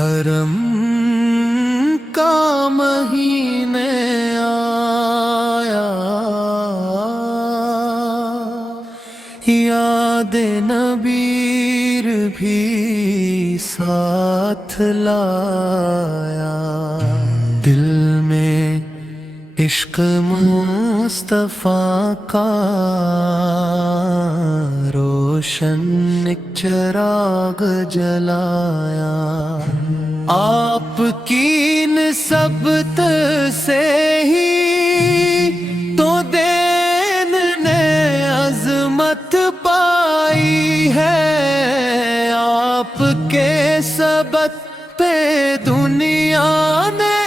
حرم کا مہینے آیا، یاد نبیر بھی ساتھ لایا، دل میں عشق مصطفیٰ کا روشن ایک چراغ جلایا، آپ کی نسبت سے ہی تو دین نے عظمت پائی ہے، آپ کے سبب پہ دنیا نے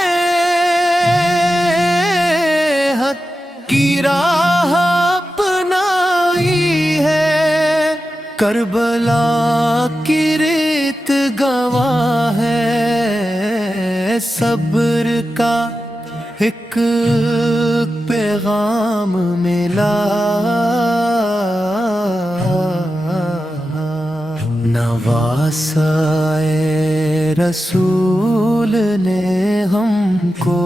حق کی راہ اپنائی ہے، کربلا کی ریت گواہ ہے، صبر کا ایک پیغام ملا، نواسائے رسول نے ہم کو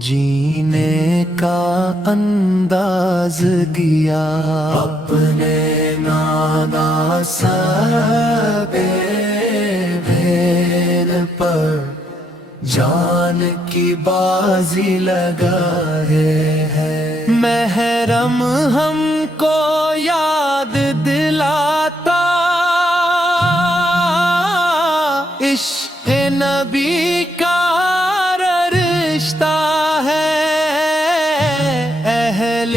جینے کا انداز دیا، اپنے نانا سب بین پر جان کی بازی لگائے ہیں، محرم ہم کو یاد دلاتا عشق نبی کا رشتہ ہے، اہل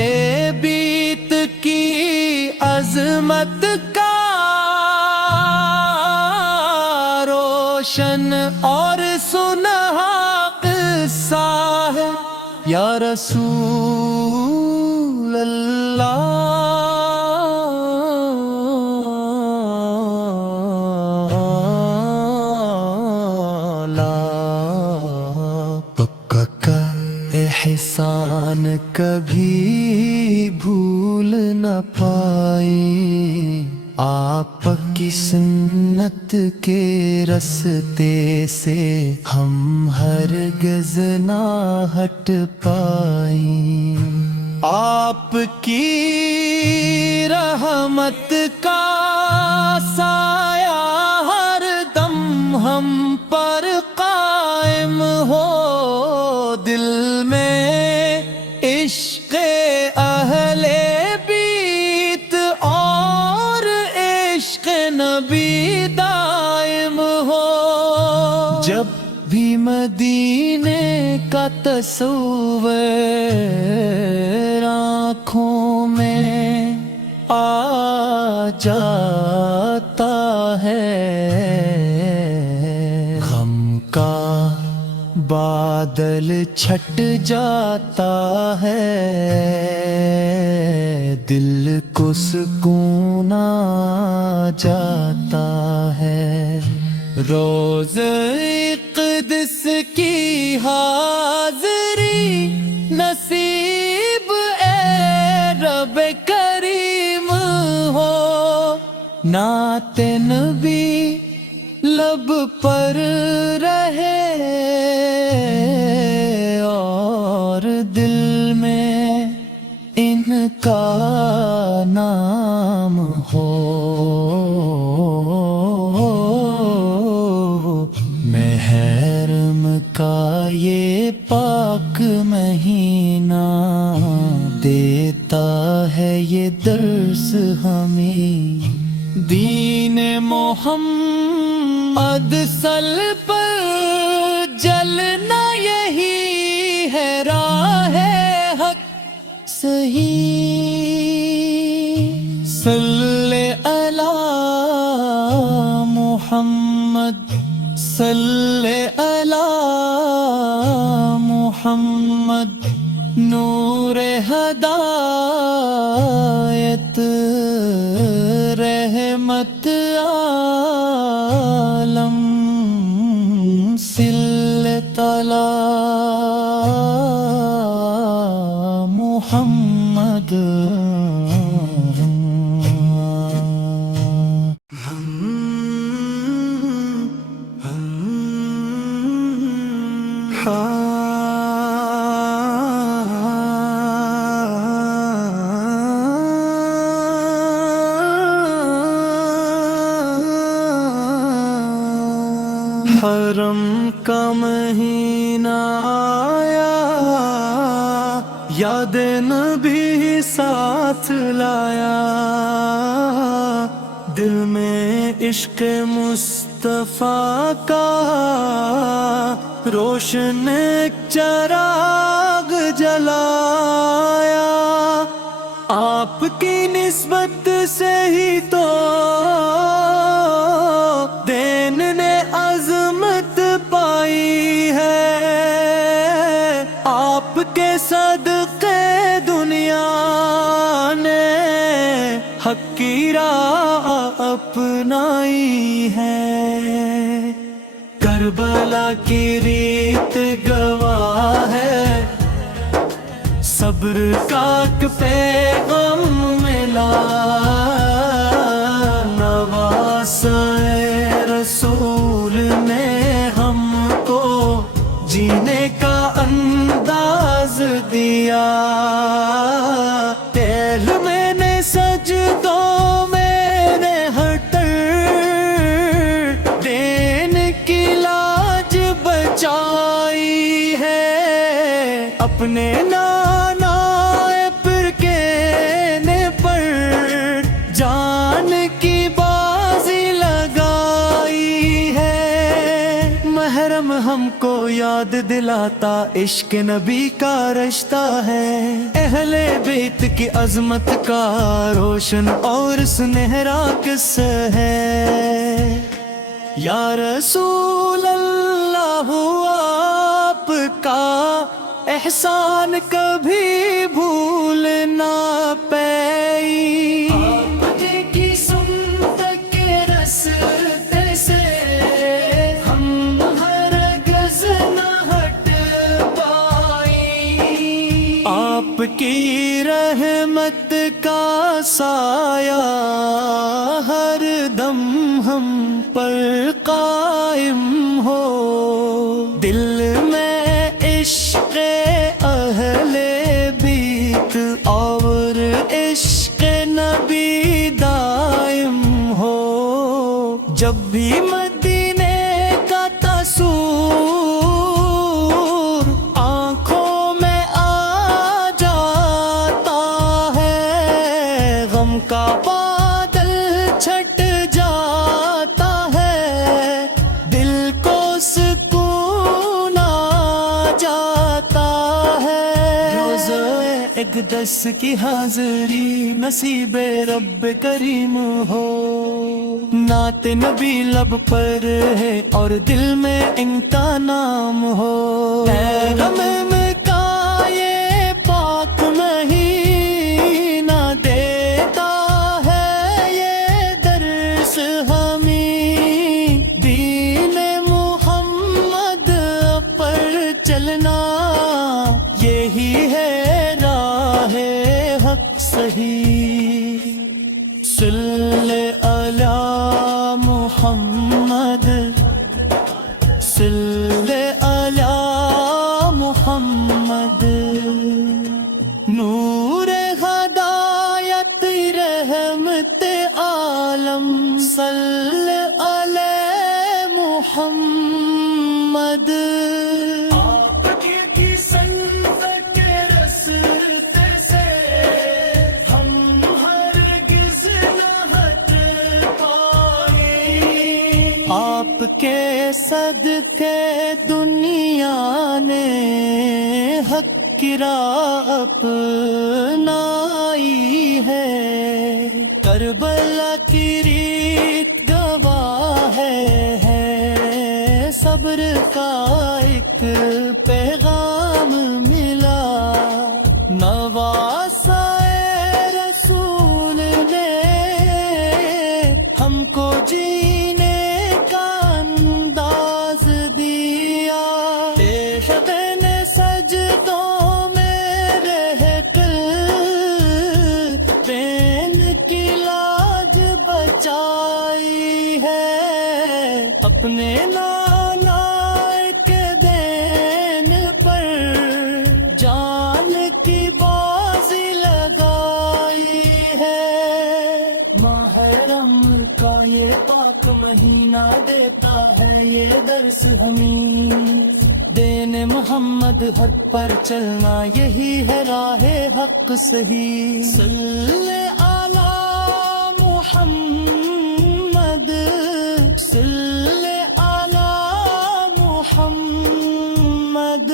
بیت کی عظمت کا روشن اور سنہا قصہ ہے، یا رسول اللہ احسان کبھی بھول نہ پائی، آپ کی سنت کے رستے سے ہم ہرگز نہ ہٹ پائیں، آپ کی رحمت کا سایہ ہر دم ہم پر قائم ہو، دل میں عشق اہل بیت اور عشق نبی دائم ہو، جب بھی مدینے کا تصور آنکھوں میں آ جاتا ہے، غم کا بادل چھٹ جاتا ہے، دل کو سکون آ جاتا ہے، روزہ اقدس کی حاضری نصیب اے رب کریم ہو، نعت نبی لب پر رہے اور دل میں ان کا نام ہو، محرم کا یہ پاک مہینہ دیتا ہے یہ درس ہمیں، دین محمد صل پر جلنا یہی ہے راہ حق صحیح، صلی علی محمد صلی علی محمد، نور ہدایت رحمت عالم صلی تعالی محمد، حرم کا مہینہ آیا، یاد نبی ساتھ لایا، دل میں عشق مصطفیٰ کا روشن چراغ جلایا، آپ کی نسبت سے ہی تو دین نے عظمت پائی ہے، آپ کے صدقے دنیا نے حق کی راہ اپنائی ہے، کربلا کی ریت گواہ ہے، صبر کا پیغام ملا، نواسۂ رسول نے ہم کو جینے کا انداز دیا، تیل میں نے سجدوں میں نے ہٹر دین کی لاج بچائی ہے، اپنے نانا پر کہنے پر جان کی بازی لگائی ہے، محرم ہم کو یاد دلاتا عشق نبی کا رشتہ ہے، اہل بیت کی عظمت کا روشن اور سنہرا قصہ ہے، یا رسول اللہ آپ کا احسان کبھی بھول نہ پئی، آپ کی سنت کے رستے سے ہم ہرگز نہ ہٹ پائی، آپ کی رحمت کا سایہ ہر دم ہم پر قائم ہو، دل میں عشق اہل بیت اور عشق نبی دائم ہو، جب بھی مدینے کا تصور آنکھوں میں آ جاتا ہے، غم کا بادل چھٹ جاتا ہے، دل کو سکون آ جاتا ہے، روزہ اقدس کی حاضری نصیب رب کریم ہو، نعت نبی لب پر ہے اور دل میں ان کا نام ہو، اے غم کا یہ پاک مہینہ دیتا ہے یہ درس ہمیں، دین محمد پر چلنا یہی ہے راہ حق صحیح، صلی علی محمد، صلی علی محمد، نور ہدایت رحمت عالم، صلی علی محمد، آپ کی سنت کے رستے سے ہم ہرگز نہ ہٹ پائے، آپ کے صدقے دنیا نے حق کی راہ اپنائی ہے، کربلا کی ریت گواہ ہے، صبر کا ایک پیغام ملا، نواسۂ رسول نے ہم کو جینے کا انداز دیا، عشق نے سجدوں میں رہ کر دین کی لاج بچائی ہے، اپنے نانا کے دین دیتا ہے یہ درس ہمیں، دین محمد حق پر چلنا یہی ہے راہ حق صحیح، صلی علی محمد، صلی علی محمد،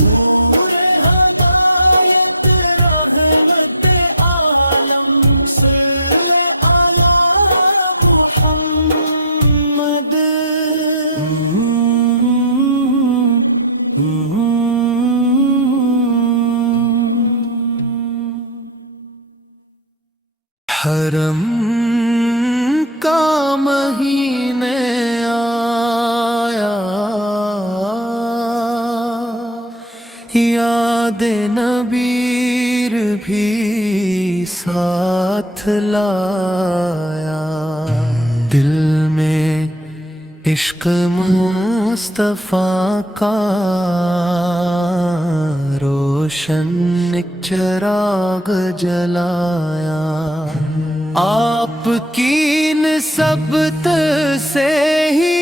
نور ہدایت رحمت عالم، صلی علی محمد۔ حرم کا مہینے آیا، یاد نبیر بھی ساتھ لایا، دل میں عشق مصطفیٰ کا روشن ایک چراغ جلایا، آپ کی نسبت سے ہی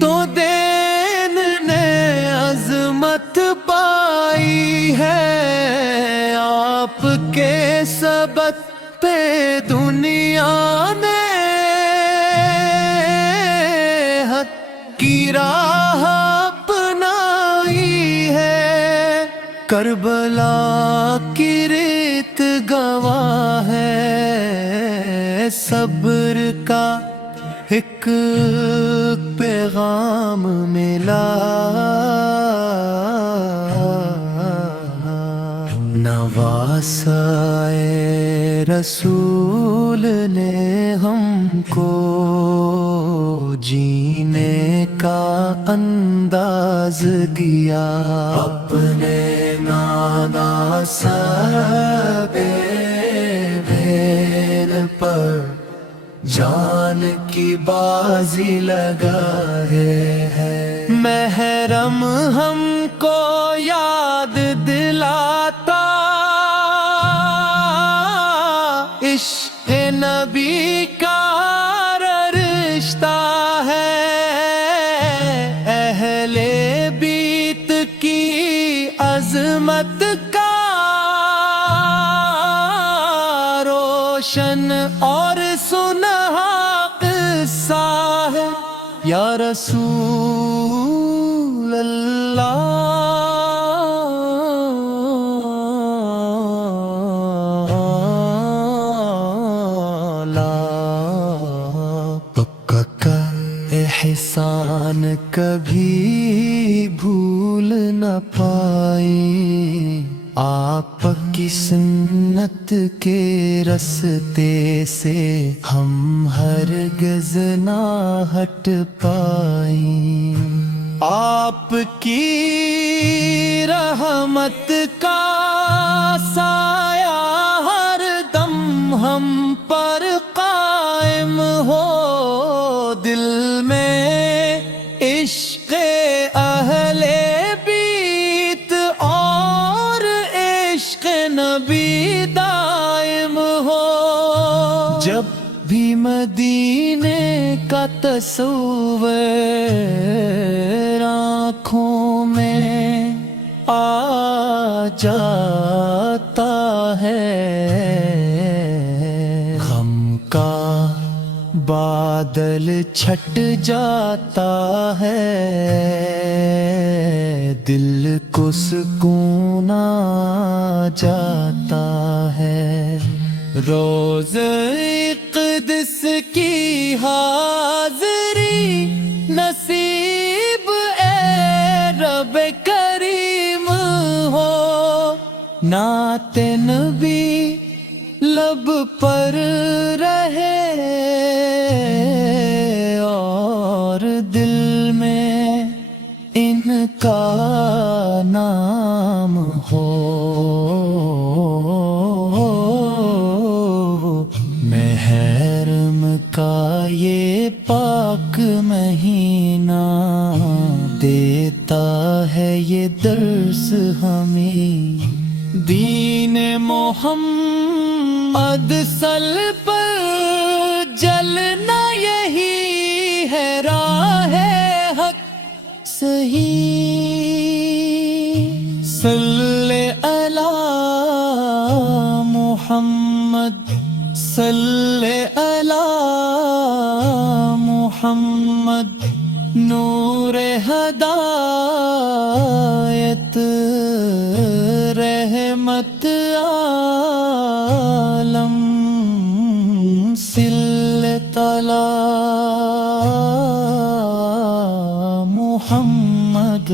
تو دین نے عظمت پائی ہے، آپ کے سبق پہ دنیا نے حق کی راہ اپنائی ہے، کربلا کی ریت گواہ ہے، صبر کا ایک پیغام ملا، نواسائے رسول نے ہم کو جینے کا انداز دیا، اپنے نانا سب بھیل پر جان کی بازی لگائے ہیں، محرم ہم کو یاد دلاتا عشق نبی کا رشتہ ہے، اہل بیت کی عظمت کا روشن اور سنہا قصہ ہے، یا رسول اللہ احسان کبھی بھول نہ پائی، آپ کی سنت کے رستے سے ہم ہرگز نہ ہٹ پائیں، آپ کی رحمت کا سایہ ہر دم ہم پر قائم ہو، دل میں عشق اہل بیت اور عشق نبی دائم ہو، جب بھی مدینے کا تصور آنکھوں میں آ جاتا ہے، غم کا بادل چھٹ جاتا ہے، دل کو سکون آ جاتا ہے، روز اقدس کی حاضری نصیب اے رب کریم ہو، نعت نبی لب پر رہے اور دل میں ان کا نام ہو، محرم کا یہ پاک مہینہ دیتا ہے یہ درس ہمیں، دین محمد سل پر جلنا یہی ہے راہ حق صحیح صلی علی محمد صلی علی محمد نور ہدایت رحمت عالم صلی تعالی محمد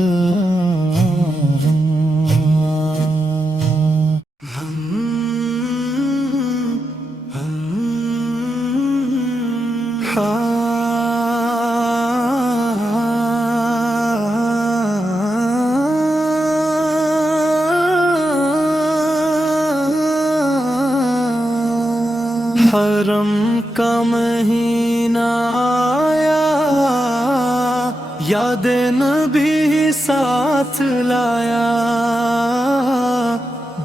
حرم کا مہینہ آیا یاد نبی ساتھ لایا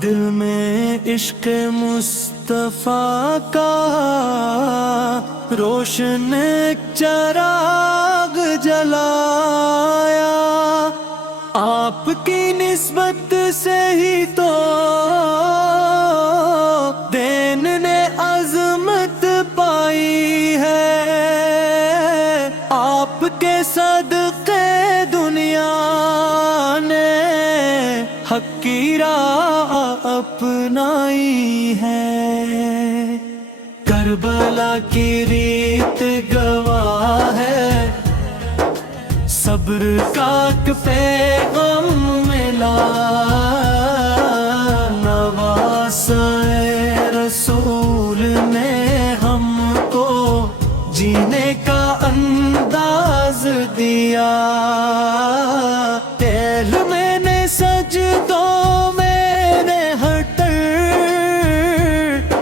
دل میں عشق مصطفیٰ کا روشن چراغ جلایا آپ کی نسبت سے ہی تو دین نے عظمت پائی ہے آپ کے صدقے دنیا نے حق کی راہ اپنائی ہے کربلا کی ریت گواہ ہے صبر کا پیغام ملا نواسۂ رسول نے ہم کو جینے کا انداز دیا تیل میں نے سجدوں میں ہٹر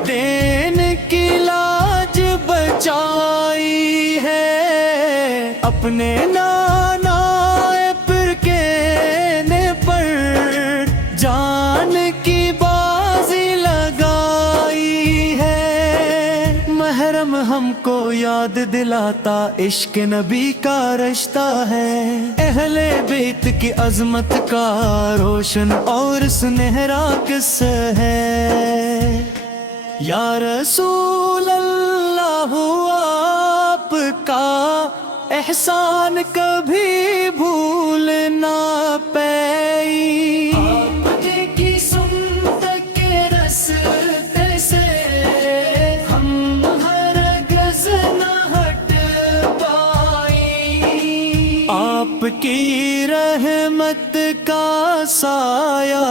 دین کی لاج بچائی ہے اپنے نانا پر کہنے پر جان کی بازی لگائی ہے محرم ہم کو یاد دلاتا عشق نبی کا رشتہ ہے اہل بیت کی عظمت کا روشن اور سنہرا قصہ ہے یا رسول اللہ آپ کا احسان کبھی بھولنا پئی آپ کی سنت کے رستے سے ہم ہرگز نہ ہٹ پائی آپ کی رحمت کا سایہ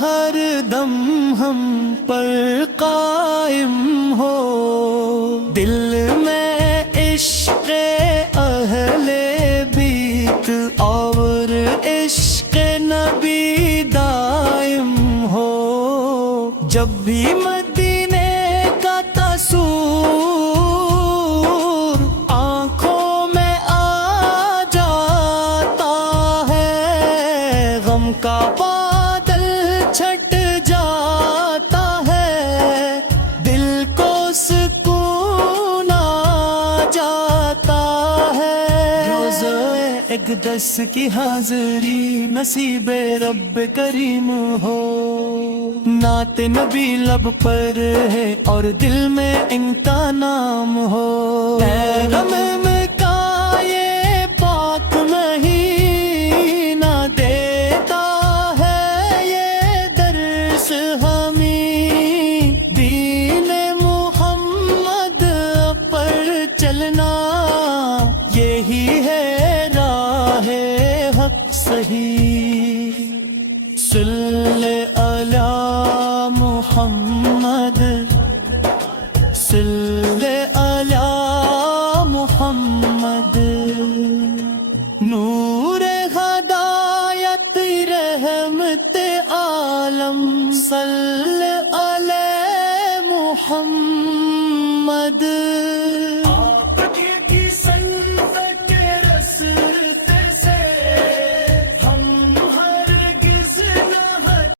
ہر دم ہم پر قائم ہو دل میں عشق اہل بیت اور عشق نبی دائم ہو جب بھی مدینے کا تصور آنکھوں میں آ جاتا ہے غم کا بادل چھٹ جاتا ہے دل کو سکون آ جاتا ہے روزہ اقدس کی حاضری نصیب رب کریم ہو نعت نبی لب پر ہے اور دل میں ان کا نام ہو رمم کا یہ پاک مہینہ دیتا ہے یہ درس ہمیں دین محمد پر چلنا یہی ہے راہ حق صحیح